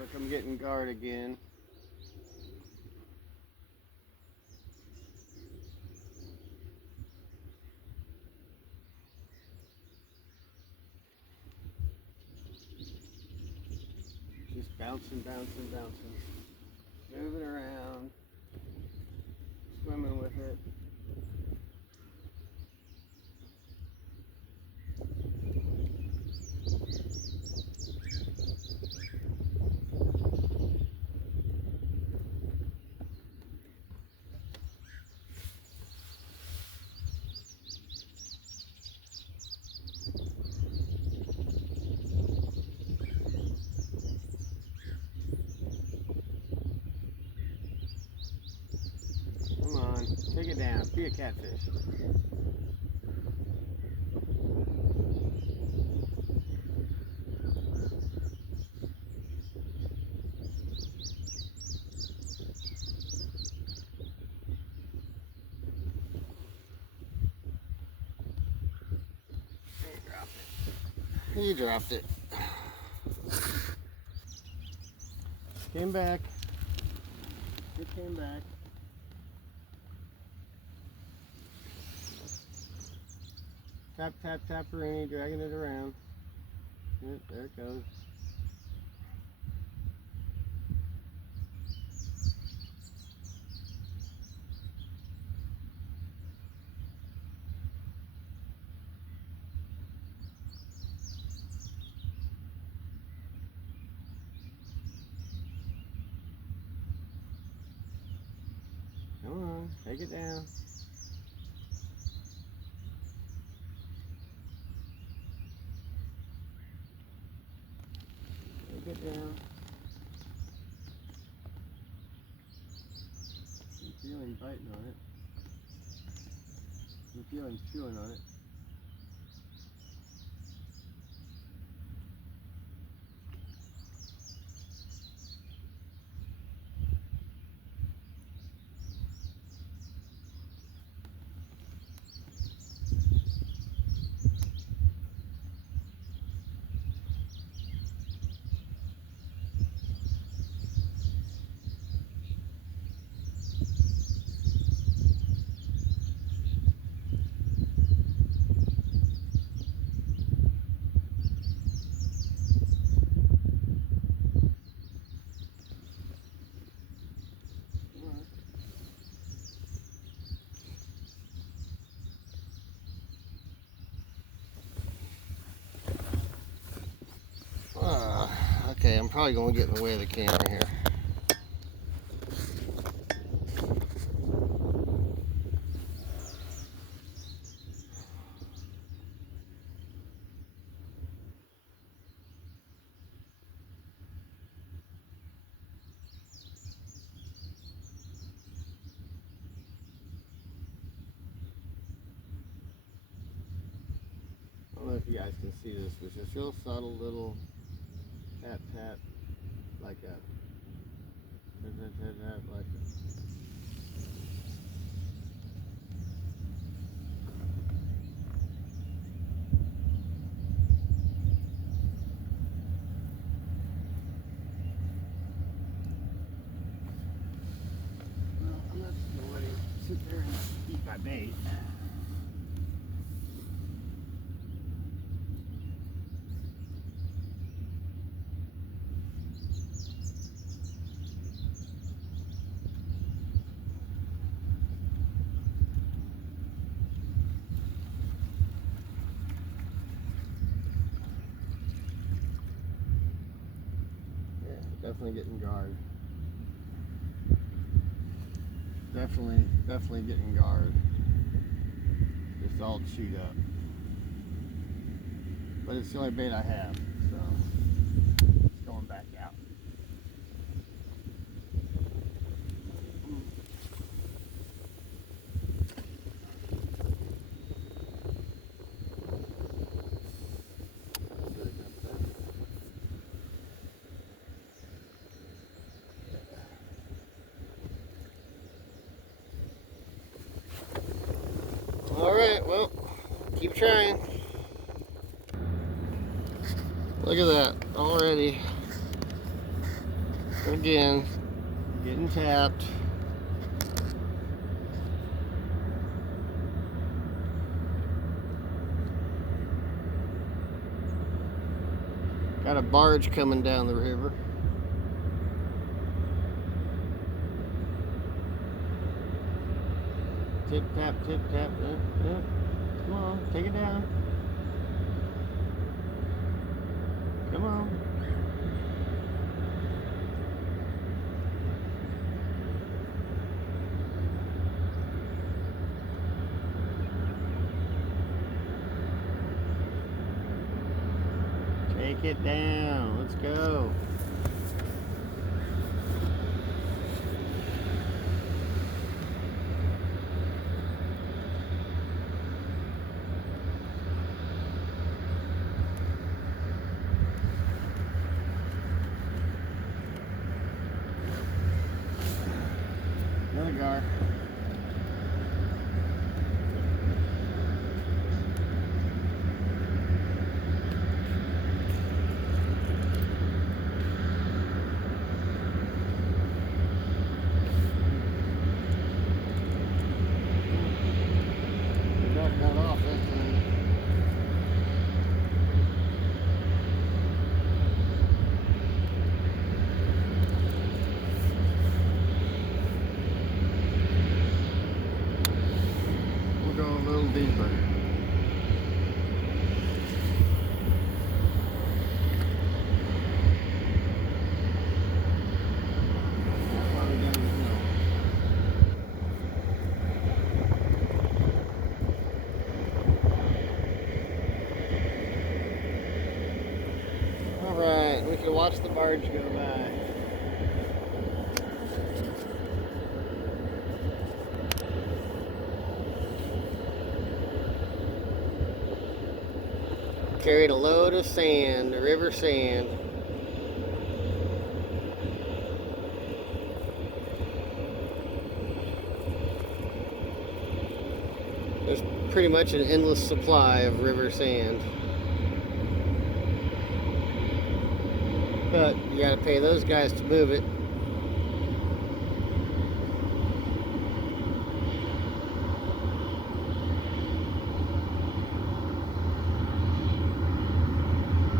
like I'm getting guard again. Just bouncing, bouncing, bouncing. Moving around. Swimming with it. Come on, take it down. Be a catfish. You dropped it. Came back. It came back. Tap, tap, taparini, dragging it around. Yep, there it goes. Come on, take it down. Take it down. I'm feeling biting on it. I'm feeling chewing on it. Okay, I'm probably going to get in the way of the camera here. I don't know if you guys can see this, but it's just real subtle little tap tap, like a tap tap tap tap, like a. Well, I'm not just gonna let him sit there and eat my bait. Definitely getting guard. Definitely getting guard. Just all chewed up. But it's the only bait I have, so it's going back out. Alright, well, keep trying. Look at that, already. Again, getting tapped. Got a barge coming down the river. Tip tap, tip tap. Come on, take it down. Come on. Take it down. Let's go. Another gar. Got off that time. We'll go a little deeper. Alright, we can watch the barge go by. Carried a load of sand, river sand. There's pretty much an endless supply of river sand. But you gotta pay those guys to move it.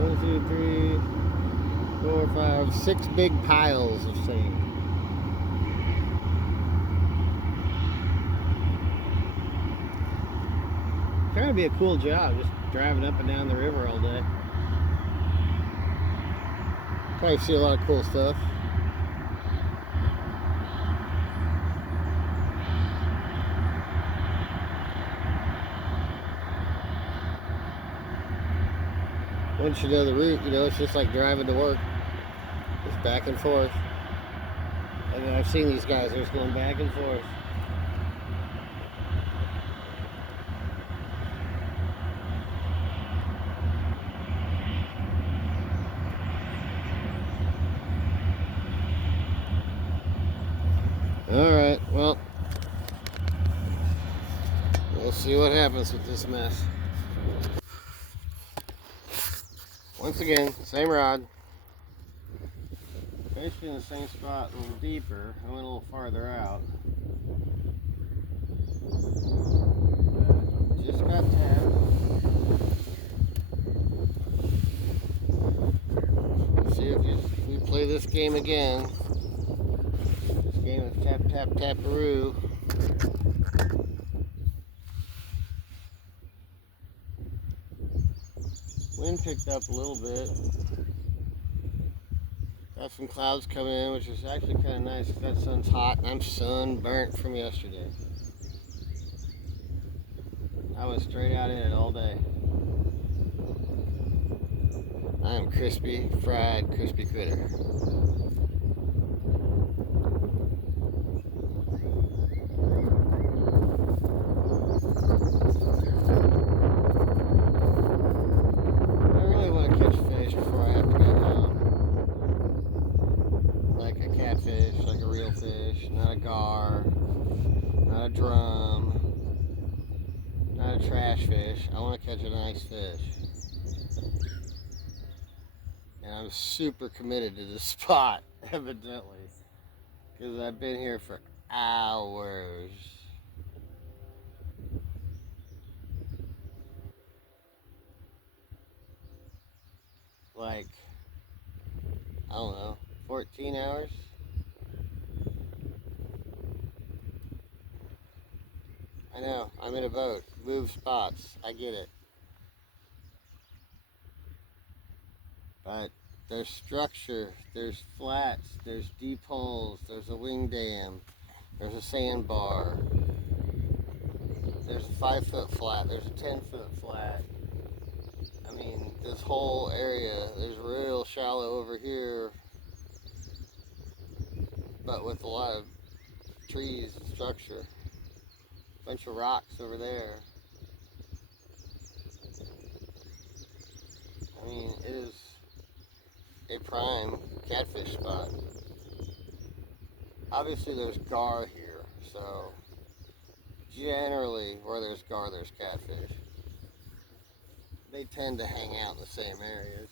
One, two, three, 4, 5, 6 big piles of sand. Trying to be a cool job, just driving up and down the river all day. Probably see a lot of cool stuff. Once you know the route, you know, it's just like driving to work. Just back and forth. I mean, I've seen these guys, they're just going back and forth. Alright, well, we'll see what happens with this mess. Once again, same rod. Basically in the same spot, a little deeper. I went a little farther out. Just got tapped. See if we play this game again. This game of tap, tap, taparoo. Wind picked up a little bit. Got some clouds coming in, which is actually kind of nice because that sun's hot and I'm sunburnt from yesterday. I was straight out in it all day. I am crispy, fried, crispy critter. Not a gar, not a drum, not a trash fish. I want to catch a nice fish. And I'm super committed to this spot, evidently, because I've been here for hours. Like, I don't know, 14 hours? I know, I'm in a boat. Move spots. I get it. But there's structure, there's flats, there's deep holes, there's a wing dam, there's a sandbar, there's a 5-foot flat, there's a 10-foot flat. I mean, this whole area, there's real shallow over here, but with a lot of trees and structure. A bunch of rocks over there. I mean, it is a prime catfish spot. Obviously there's gar here, so generally where there's gar, there's catfish. They tend to hang out in the same areas.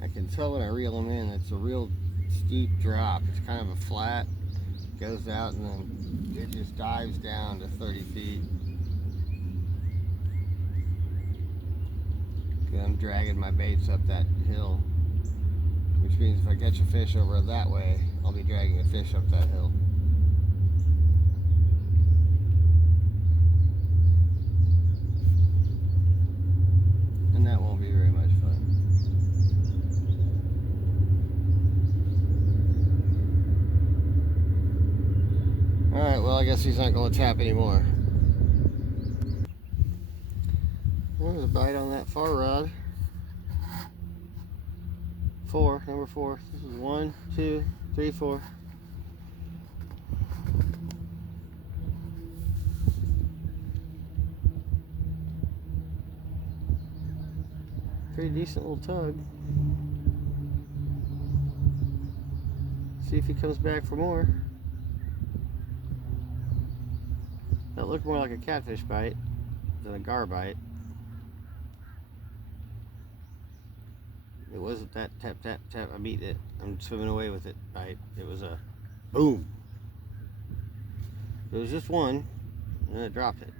I can tell when I reel them in, it's a real steep drop. It's kind of a flat, goes out, and then it just dives down to 30 feet. I'm dragging my baits up that hill, which means if I catch a fish over that way, I'll be dragging a fish up that hill. And that won't be very much fun. Alright, well, I guess he's not going to tap anymore. There's a bite on that far rod. 4, number 4. This is 1, 2, 3, 4. Pretty decent little tug. See if he comes back for more. That looked more like a catfish bite than a gar bite. It wasn't that tap, tap, tap, I beat it, I'm swimming away with it bite. It was a boom. It was just one, and then it dropped it.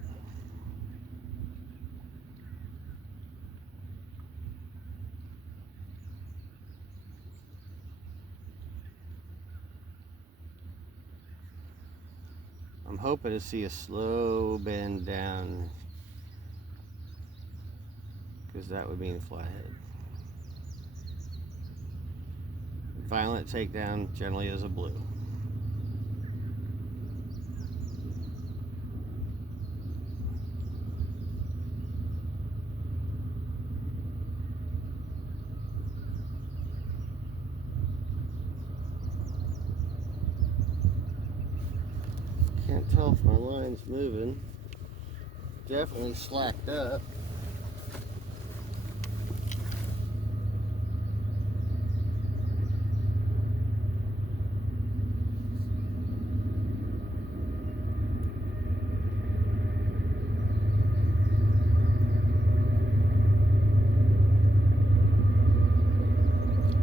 I'm hoping to see a slow bend down, because that would mean flathead. Violent takedown generally is a blue. Can't tell if my line's moving. Definitely slacked up.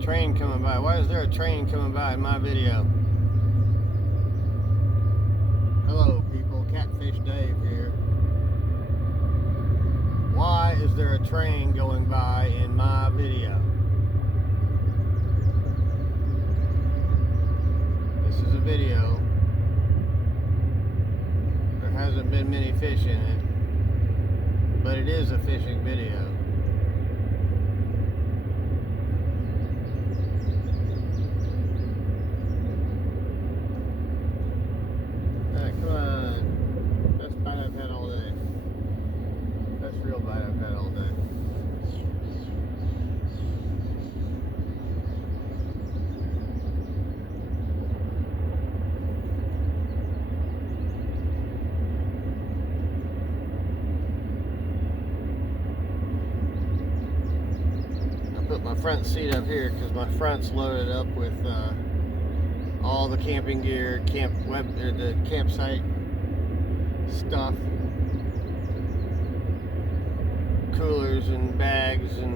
Train coming by. Why is there a train coming by in my video? Hello people, Catfish Dave here. Why is there a train going by in my video? This is a video. There hasn't been many fish in it, but it is a fishing video. Come on. Best bite I've had all day. Best real bite I've had all day. my front seat up here because my front's loaded up with all the camping gear, the campsite stuff, coolers and bags and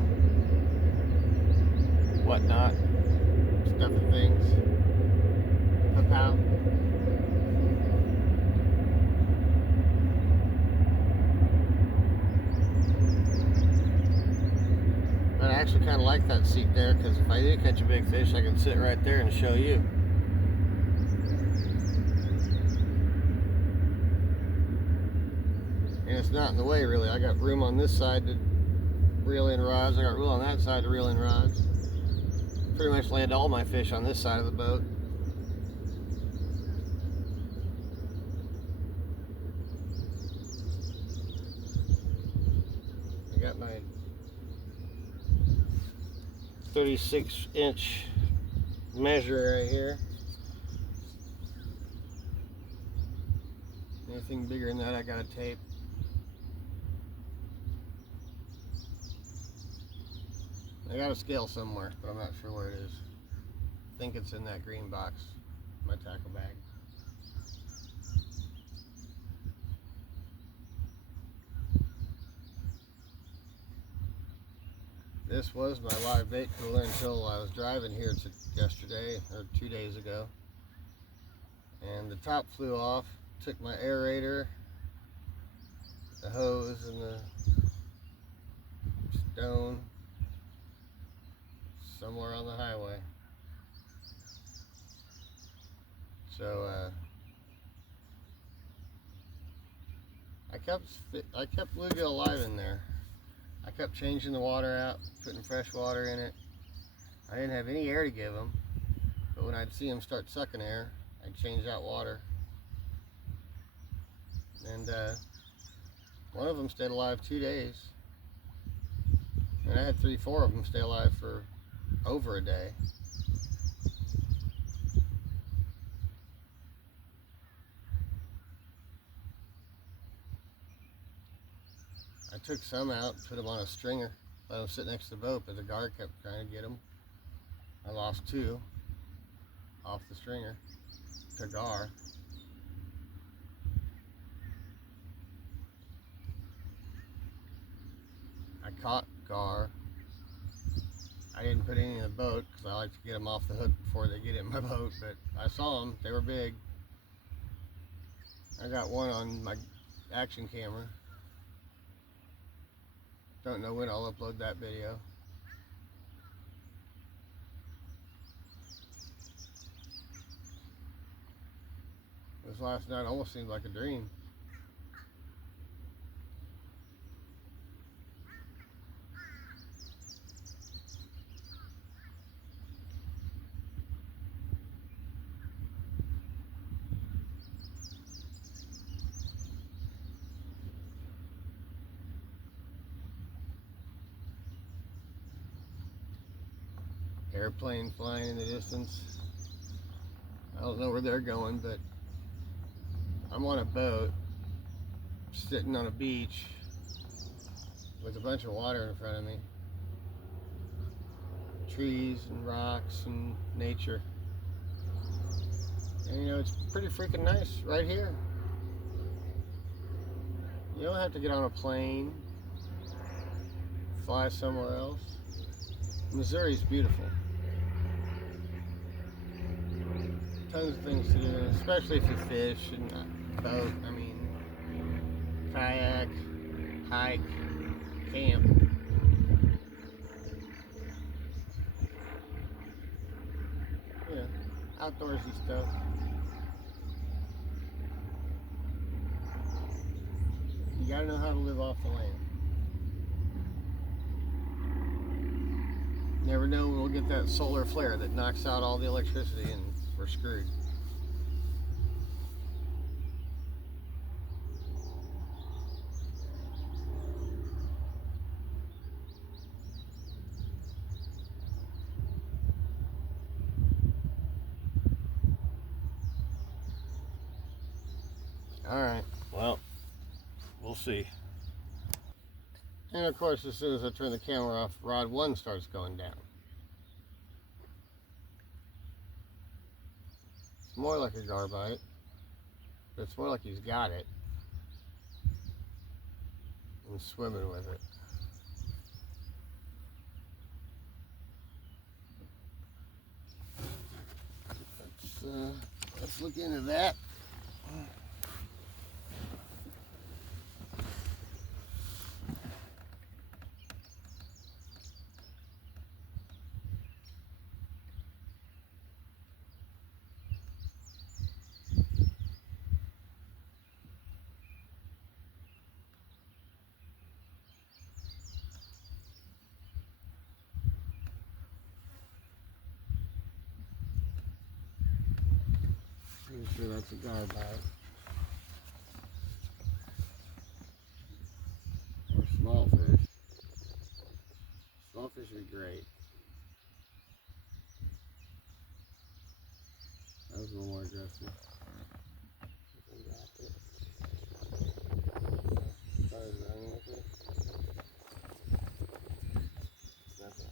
whatnot, stuff and things. Pow. But I actually kind of like that seat there because if I do catch a big fish, I can sit right there and show you. And it's not in the way really. I got room on this side to reel in rods. I got room on that side to reel in rods. Pretty much land all my fish on this side of the boat. I got my 36-inch measure right here. Anything bigger than that, I got to tape. I got a scale somewhere, but I'm not sure where it is. I think it's in that green box, my tackle bag. This was my live bait cooler until I was driving here yesterday, or 2 days ago. And the top flew off, took my aerator, the hose, and the stone somewhere on the highway. So I kept bluegill alive in there. I kept changing the water out, putting fresh water in it. I didn't have any air to give them, but when I'd see them start sucking air, I'd change out water. And one of them stayed alive 2 days. And I had 3-4 of them stay alive for over a day. I took some out, put them on a stringer, let them sit next to the boat, but the guard kept trying to get them. I lost 2 off the stringer to gar. I caught gar. I didn't put any in the boat because I like to get them off the hook before they get in my boat, but I saw them. They were big. I got one on my action camera. Don't know when I'll upload that video. This last night almost seemed like a dream. Airplane flying in the distance. I don't know where they're going, but I'm on a boat sitting on a beach with a bunch of water in front of me. Trees and rocks and nature. And you know, it's pretty freaking nice right here. You don't have to get on a plane, fly somewhere else. Missouri's beautiful. Tons of things to do, especially if you fish and boat. I mean, kayak, hike, camp. Yeah, outdoorsy stuff. You gotta know how to live off the land. Never know when we'll get that solar flare that knocks out all the electricity and we're screwed. Alright, well, we'll see. And of course, as soon as I turn the camera off, rod 1 starts going down. It's more like a gar bite. But it's more like he's got it. And swimming with it. Let's look into that. Pretty sure that's a gar bite. Or small fish. Small fish are great. That was a little more aggressive. Started running with it. Nothing.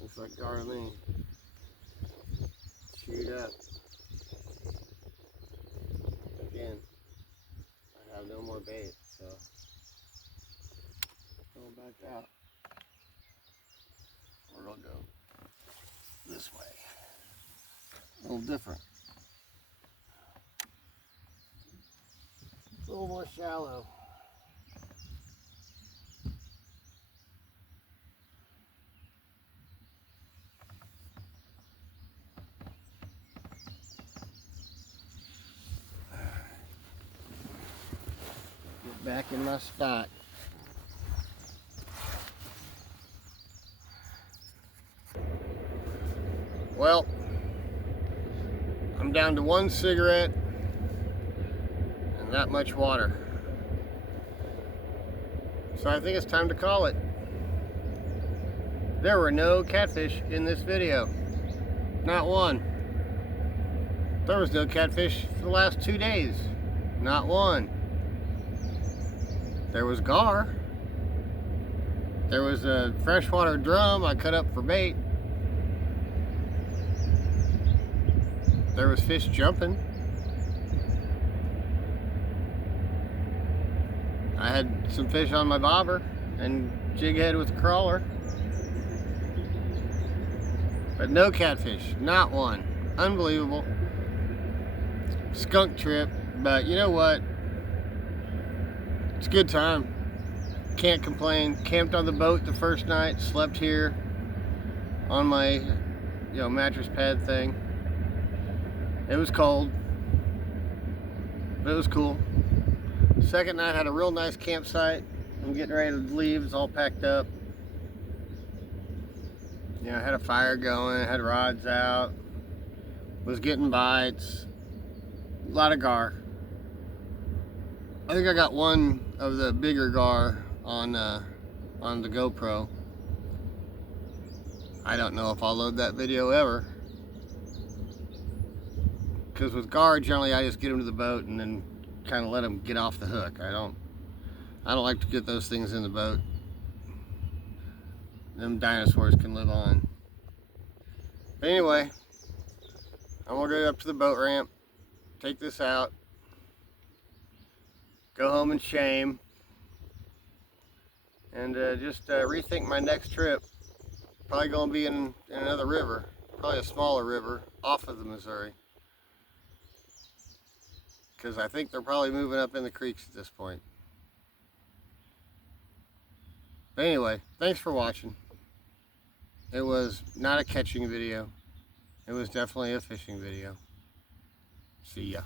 Looks like Darlene. Chewed up. Again, I have no more bait, so going back out. Or it'll go this way. A little different. A little more shallow. Get back in my spot. Well, I'm down to one cigarette and that much water. So I think it's time to call it. There were no catfish in this video. Not one. There was no catfish for the last 2 days. Not one. There was gar. There was a freshwater drum I cut up for bait. There was fish jumping. I had some fish on my bobber and jig head with a crawler. But no catfish, not one. Unbelievable. Skunk trip, but you know what? It's a good time. Can't complain. Camped on the boat the first night, slept here on my mattress pad thing. It was cold, but it was cool. Second night had a real nice campsite. I'm getting ready to leave. It's all packed up. I had a fire going, had rods out, was getting bites, a lot of gar. I think I got one of the bigger gar on the GoPro. I don't know if I'll load that video ever. Because with gar, generally I just get them to the boat and then kind of let them get off the hook. I don't like to get those things in the boat. Them dinosaurs can live on. But anyway, I'm gonna go up to the boat ramp, take this out, go home in shame, and just rethink my next trip. Probably gonna be in another river, probably a smaller river off of the Missouri. Because I think they're probably moving up in the creeks at this point. But anyway, thanks for watching. It was not a catching video. It was definitely a fishing video. See ya.